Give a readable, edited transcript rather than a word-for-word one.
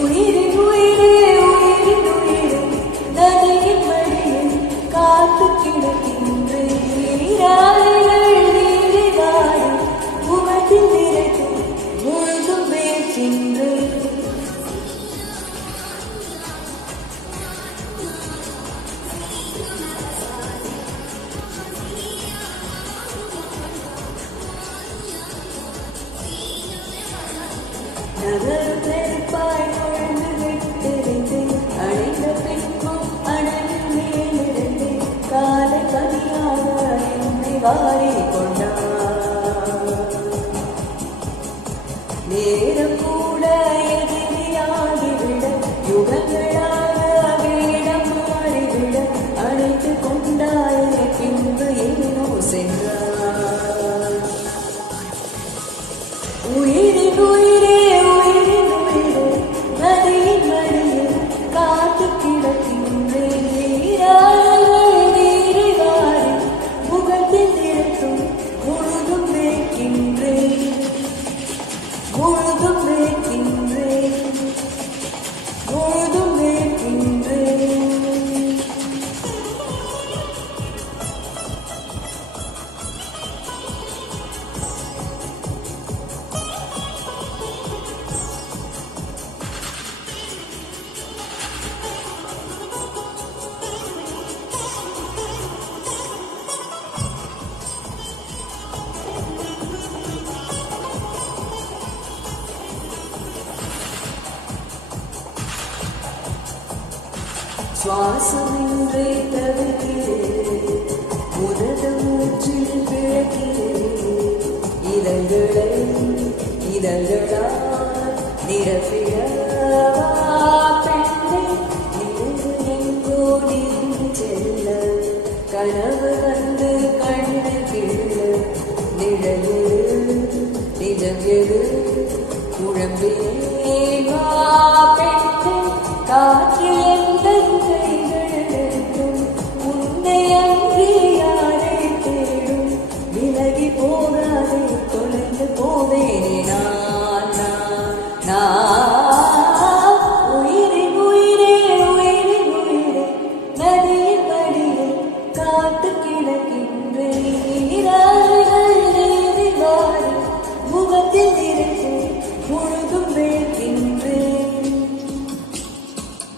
உயிரின் உயிரே உயிரின் உயிரே நதியின் வழியில் காத்து கிடக்கின்றேன் நீராலைகள் நீரை வாரி முகத்தில் நிறைத்து முழுதும் வேர்க்கின்றேன் நகரும் நெருப்பாய் நுழைந்து விட்டெறிந்தேன் அணைந்த பின்பும் அனலில் மேலிருந்தேன் காலை கனியாக என்னை வாரி கொண்டார் நேரம் கூட எதிரியாகிவிட யுகங்களாக வேடம் மாறிவிட அணைத்து கொண்டாயே பின்பு ஏனோ சென்றார் உயிரின் உயிரே நதியின் வழியில் காத்து கிடக்கின்றேன் நீராலைகள் நீரை வாரி முகத்தில் நிறுத்தும் முழுதும் வேர்க்கின்றேன் முழுதும் வேர்க்கின்றேன் முழுதும் வேர்க்கின்றேன் சுவாசமின்றே தவிர்க்கிறேன் உனத மூச்சில் பிழைக்கிறேன் இதழ்களால் நிரப்பிடவா பெண்ணை நினைவு எங்கோ நீண்டு செல்ல கனவு வந்து கண்ணு கிள்ள நிழல் நிஜம் எது குழம்பியே